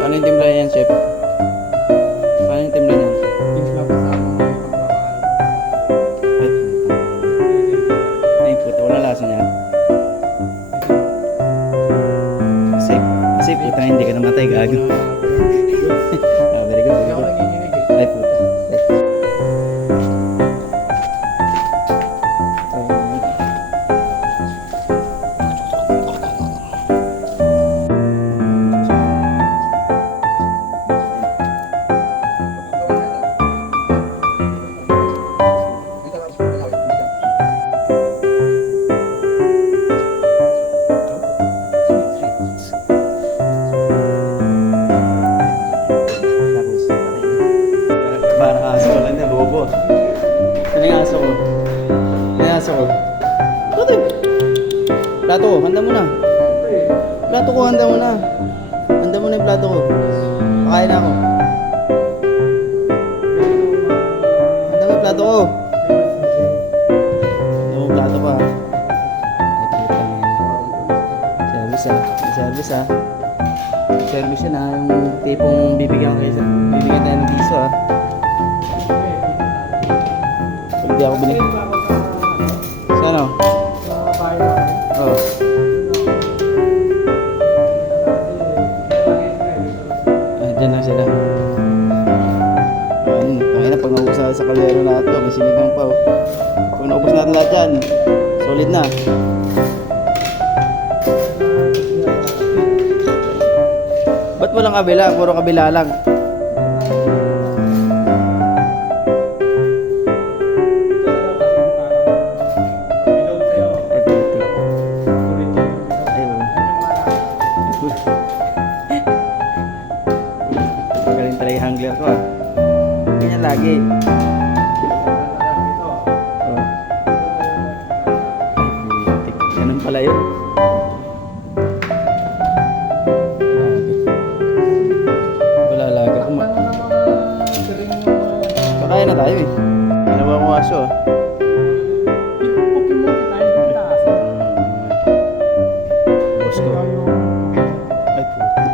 Paano yung timpla yan, chef? Paano yung timpla niyan? Ay, puta, wala lasa niyan. Kasi puta, hindi ka namatay, gago. Ah, very good, very good. Ay, puta. Parang aso ko lang na, bobo. Ano yung aso ko? Ano yung aso ko? Pati! Plato ko, handa mo na. Plato ko, handa mo na. Handa mo na yung plato ko. Pakain na ako. Handa mo yung plato ko. Handa mo yung plato pa. Service ah. Service ah. Service yun ah. Yung tipong bibigyan tayo ng piso ah. Hindi ako binigyan. Sa ano? Oo. Diyan lang sila. Ayun, pag naubos natin sa kaldero na ito, may sinigang pa. Pag naubos natin lahat yan, solid na. Ba't walang kabila? Puro kabila lang. Galing talaga yung hangler ko ah. Ganyan lagi. Oh. Ganun pala yun. Wala lagi ako Pakain na tayo eh. Ginawa ko aso ah. Boss ko. Ay puto.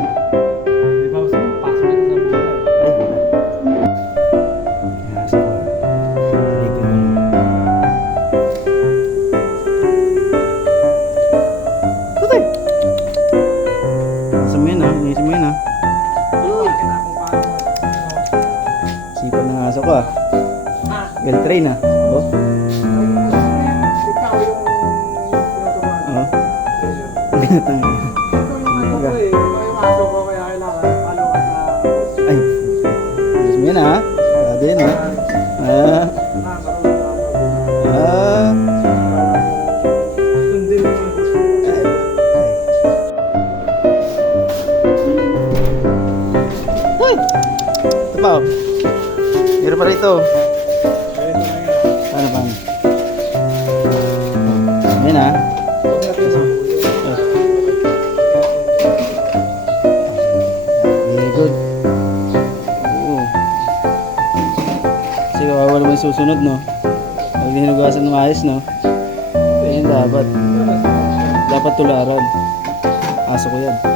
Sipan ng aso ko ah. Well train ah. Oh. Oh. Binatang. Ay. Ayos mo yan ah. Kado yan ah. Ah. Ah. Ito pa oh. Meron pa rito. Ano bang? Ayan ah. Very good. Oo. Kasi wala naman susunod no. Pag hinugasan ng ayos no. Ayan dapat. Dapat tularan. Aso ko yan.